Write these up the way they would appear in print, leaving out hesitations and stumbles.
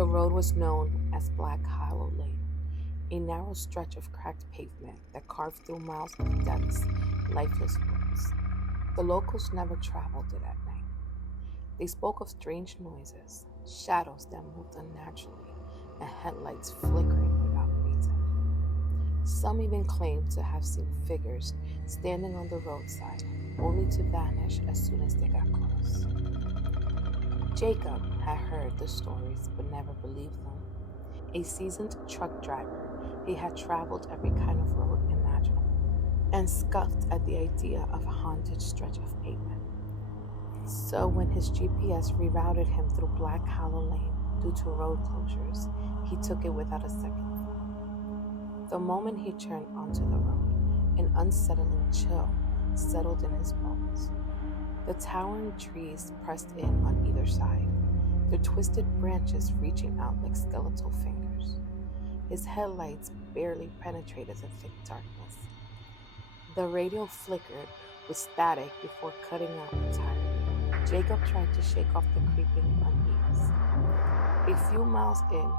The road was known as Black Hollow Lane, a narrow stretch of cracked pavement that carved through miles of dense, lifeless woods. The locals never traveled it at night. They spoke of strange noises, shadows that moved unnaturally, and headlights flickering without reason. Some even claimed to have seen figures standing on the roadside, only to vanish as soon as they got close. Jacob had heard the stories but never believed them. A seasoned truck driver, he had traveled every kind of road imaginable and scoffed at the idea of a haunted stretch of pavement. So when his GPS rerouted him through Black Hollow Lane due to road closures, he took it without a second thought. The moment he turned onto the road, an unsettling chill settled in his bones. The towering trees pressed in on either side, their twisted branches reaching out like skeletal fingers. His headlights barely penetrated the thick darkness. The radio flickered with static before cutting out entirely. Jacob tried to shake off the creeping unease. A few miles in,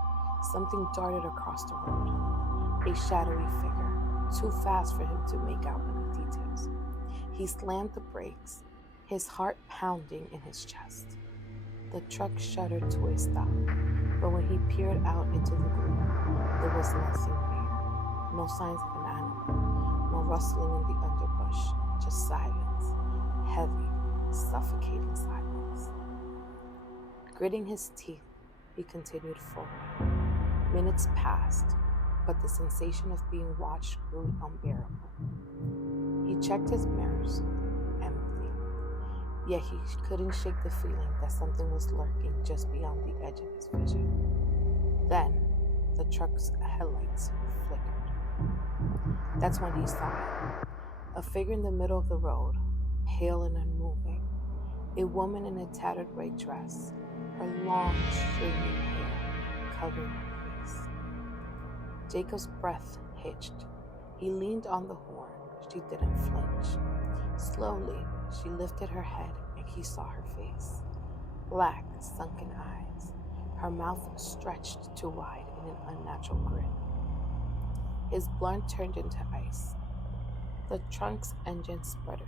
something darted across the road, a shadowy figure, too fast for him to make out any details. He slammed the brakes, his heart pounding in his chest. The truck shuddered to a stop, but when he peered out into the gloom, there was nothing there. No signs of an animal, no rustling in the underbrush, just silence, heavy, suffocating silence. Gritting his teeth, he continued forward. Minutes passed, but the sensation of being watched grew unbearable. He checked his mirrors, empty, yet he couldn't shake the feeling that something was lurking just beyond the edge of his vision. Then, the truck's headlights flickered. That's when he saw it. A figure in the middle of the road, pale and unmoving. A woman in a tattered gray dress, her long, streaming hair covering her face. Jacob's breath hitched. He leaned on the horn. She didn't flinch. Slowly, she lifted her head and he saw her face. Black, sunken eyes, her mouth stretched too wide in an unnatural grin. His blood turned into ice. The trunk's engine sputtered.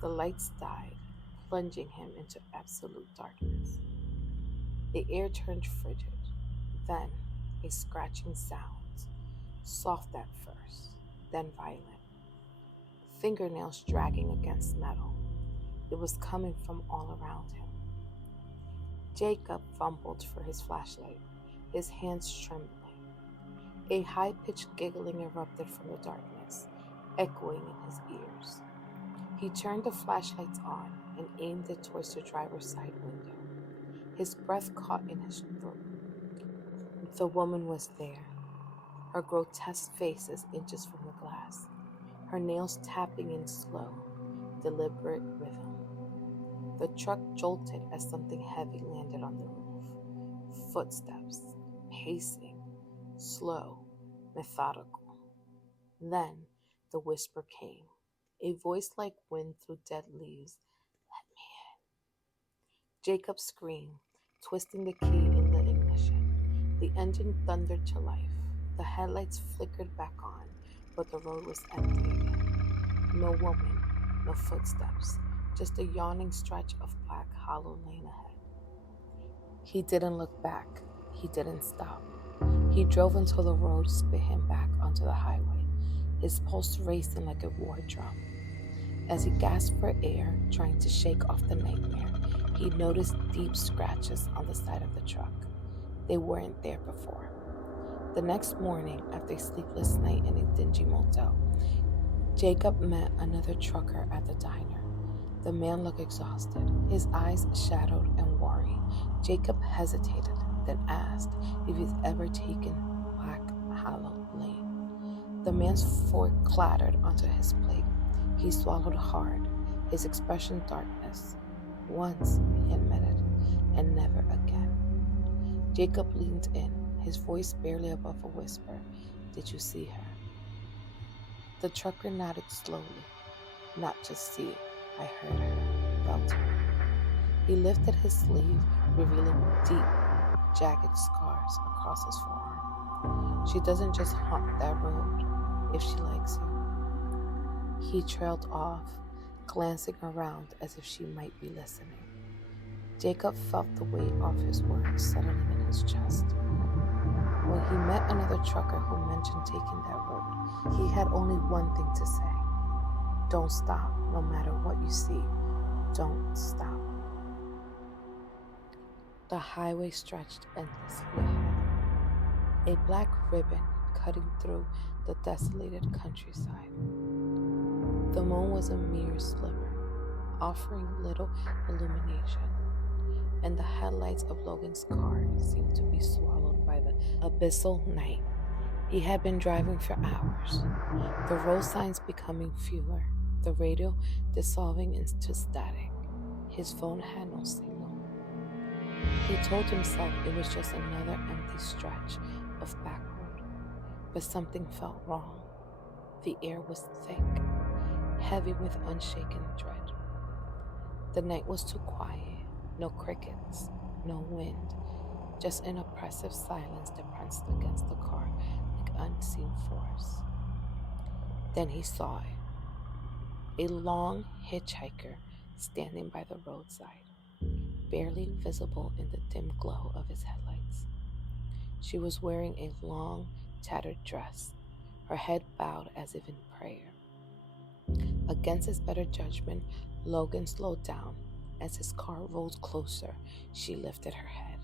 The lights died, plunging him into absolute darkness. The air turned frigid. Then, a scratching sound, soft at first, then violent. Fingernails dragging against metal. It was coming from all around him. Jacob fumbled for his flashlight, his hands trembling. A high-pitched giggling erupted from the darkness, echoing in his ears. He turned the flashlights on and aimed it towards the driver's side window. His breath caught in his throat. The woman was there, her grotesque faces inches from the glass, her nails tapping in slow, deliberate rhythm. The truck jolted as something heavy landed on the roof. Footsteps, pacing, slow, methodical. Then the whisper came, a voice like wind through dead leaves. Let me in. Jacob screamed, twisting the key in the ignition. The engine thundered to life. The headlights flickered back on, but the road was empty again. No woman, no footsteps, just a yawning stretch of Black Hollow Lane ahead. He didn't look back. He didn't stop. He drove until the road spit him back onto the highway, his pulse racing like a war drum. As he gasped for air, trying to shake off the nightmare, he noticed deep scratches on the side of the truck. They weren't there before. The next morning, after a sleepless night in a dingy motel, Jacob met another trucker at the diner. The man looked exhausted, his eyes shadowed and worried. Jacob hesitated, then asked if he's ever taken Black Hollow Lane. The man's fork clattered onto his plate. He swallowed hard, his expression darkness. Once, he admitted, and never again. Jacob leaned in, his voice barely above a whisper. Did you see her? The trucker nodded slowly. Not just see it, I heard her, felt her. He lifted his sleeve, revealing deep, jagged scars across his forearm. She doesn't just haunt that road if she likes you. He trailed off, glancing around as if she might be listening. Jacob felt the weight of his words settling in his chest. When he met another trucker who mentioned taking that road, he had only one thing to say. Don't stop, no matter what you see. Don't stop. The highway stretched endlessly ahead, a black ribbon cutting through the desolated countryside. The moon was a mere sliver, offering little illumination, and the headlights of Logan's car seemed to be swallowed by the abyssal night. He had been driving for hours, the road signs becoming fewer, the radio dissolving into static. His phone had no signal. He told himself it was just another empty stretch of back road, but something felt wrong. The air was thick, heavy with unshaken dread. The night was too quiet, no crickets, no wind, just an oppressive silence that pressed against the car like unseen force. Then he saw it, a long hitchhiker standing by the roadside, barely visible in the dim glow of his headlights. She was wearing a long, tattered dress, her head bowed as if in prayer. Against his better judgment, Logan slowed down. As his car rolled closer, she lifted her head.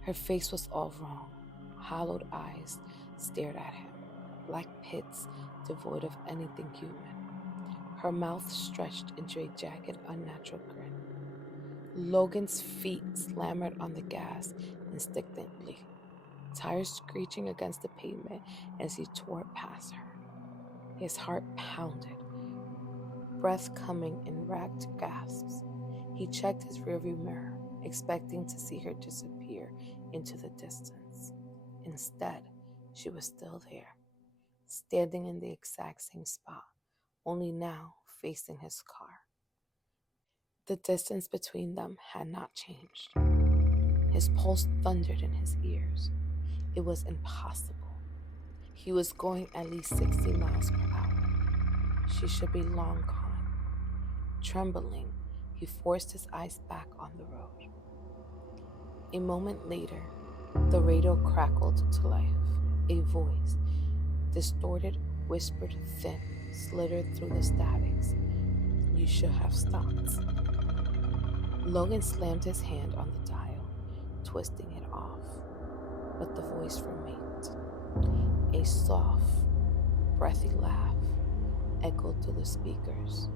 Her face was all wrong. Hollowed eyes stared at him, black pits devoid of anything human. Her mouth stretched into a jagged, unnatural grin. Logan's feet slammered on the gas instinctively, tires screeching against the pavement as he tore past her. His heart pounded, breath coming in ragged gasps. He checked his rearview mirror, expecting to see her disappear into the distance. Instead, she was still there, standing in the exact same spot, only now facing his car. The distance between them had not changed. His pulse thundered in his ears. It was impossible. He was going at least 60 miles per hour. She should be long gone. Trembling, he forced his eyes back on the road. A moment later, the radio crackled to life. A voice, distorted, whispered thin, slithered through the statics. You should have stopped. Logan slammed his hand on the dial, twisting it off, but the voice remained. A soft, breathy laugh echoed through the speakers,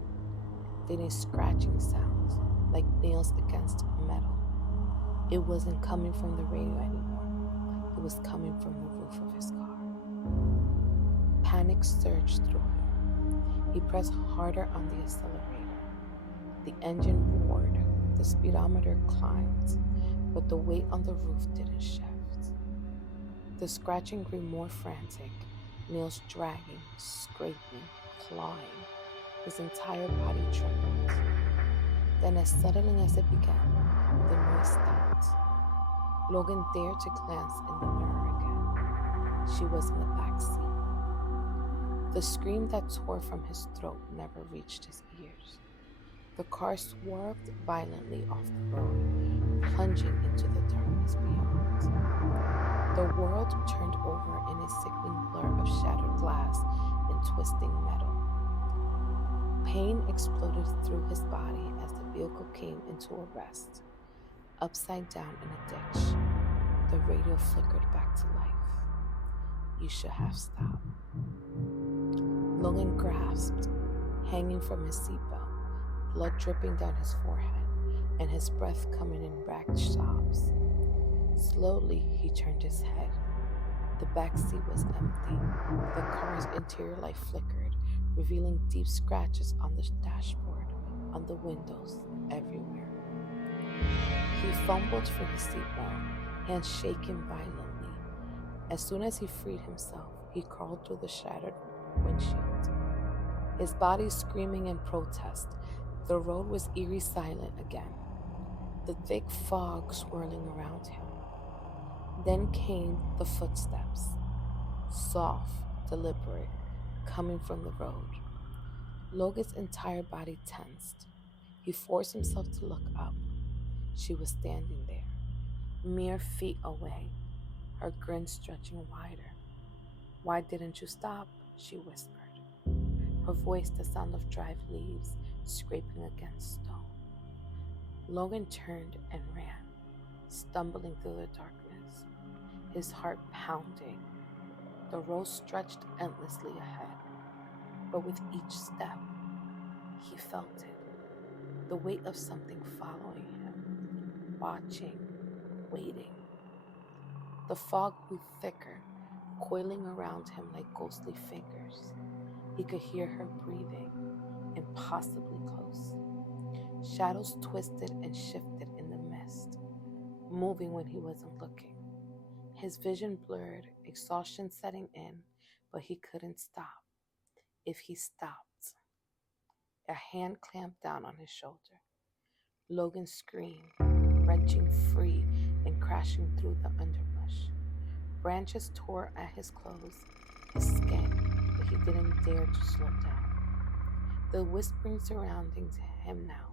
then a scratching sound like nails against metal. It wasn't coming from the radio anymore. It was coming from the roof of his car. Panic surged through him. He pressed harder on the accelerator. The engine roared. The speedometer climbed, but the weight on the roof didn't shift. The scratching grew more frantic, nails dragging, scraping, clawing. His entire body trembled. Then, as suddenly as it began, the noise stopped. Logan dared to glance in the mirror again. She was in the back seat. The scream that tore from his throat never reached his ears. The car swerved violently off the road, plunging into the darkness beyond. The world turned over in a sickening blur of shattered glass and twisting metal. Pain exploded through his body as the vehicle came into a rest. Upside down in a ditch, the radio flickered back to life. You should have stopped. Logan grasped, hanging from his seatbelt, blood dripping down his forehead, and his breath coming in ragged sobs. Slowly, he turned his head. The back seat was empty. The car's interior light flickered, revealing deep scratches on the dashboard, on the windows, everywhere. He fumbled for his seatbelt, hands shaking violently. As soon as he freed himself, he crawled through the shattered windshield, his body screaming in protest. The road was eerie silent again, the thick fog swirling around him. Then came the footsteps, soft, deliberate, coming from the road. Logan's entire body tensed. He forced himself to look up. She was standing there, mere feet away, her grin stretching wider. "Why didn't you stop?" she whispered, her voice the sound of dried leaves scraping against stone. Logan turned and ran, stumbling through the darkness, his heart pounding. The road stretched endlessly ahead, but with each step, he felt it, the weight of something following him, watching, waiting. The fog grew thicker, coiling around him like ghostly fingers. He could hear her breathing, impossibly close. Shadows twisted and shifted in the mist, moving when he wasn't looking. His vision blurred, exhaustion setting in, but he couldn't stop. If he stopped, a hand clamped down on his shoulder. Logan screamed, wrenching free and crashing through the underbrush. Branches tore at his clothes, his skin, but he didn't dare to slow down. The whispering surrounding him now,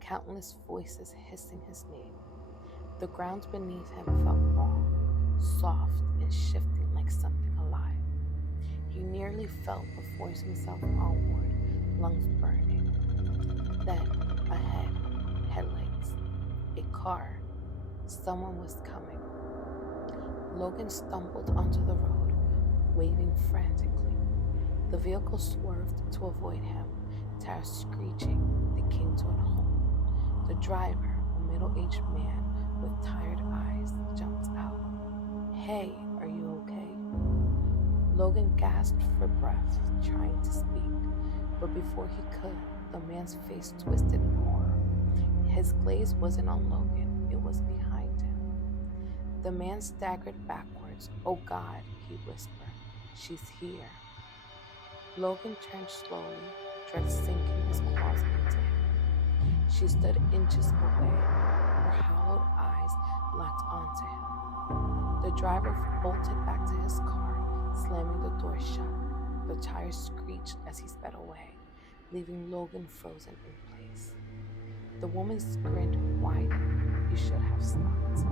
countless voices hissing his name. The ground beneath him felt raw, soft, and shifting like something alive. He nearly fell but forced himself onward, lungs burning. Then, ahead, headlights, a car. Someone was coming. Logan stumbled onto the road, waving frantically. The vehicle swerved to avoid him, tires screeching. They came to a halt. The driver, a middle-aged man with tired eyes, jumped out. "Hey, are you okay?" Logan gasped for breath, trying to speak, but before he could, the man's face twisted in horror. His gaze wasn't on Logan, it was behind him. The man staggered backwards. "Oh God," he whispered, "she's here." Logan turned slowly, dread sinking his claws into him. She stood inches away, her hollowed eyes locked onto him. The driver bolted back to his car, slamming the door shut. The tires screeched as he sped away, leaving Logan frozen in place. The woman grinned wider. "You should have stopped."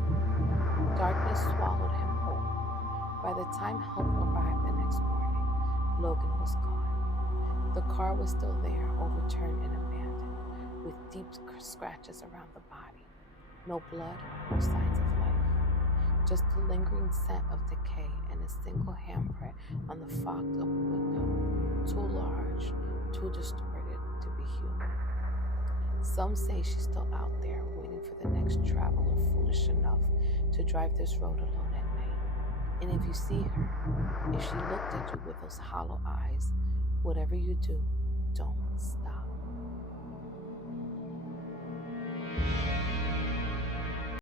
Darkness swallowed him whole. By the time help arrived the next morning, Logan was gone. The car was still there, overturned and abandoned, with deep scratches around the body. No blood, no signs of life. Just the lingering scent of decay and a single handprint on the fogged-up window, too large, too distorted to be human. Some say she's still out there, waiting for the next traveler foolish enough to drive this road alone at night. And if you see her, if she looked at you with those hollow eyes, whatever you do, don't stop.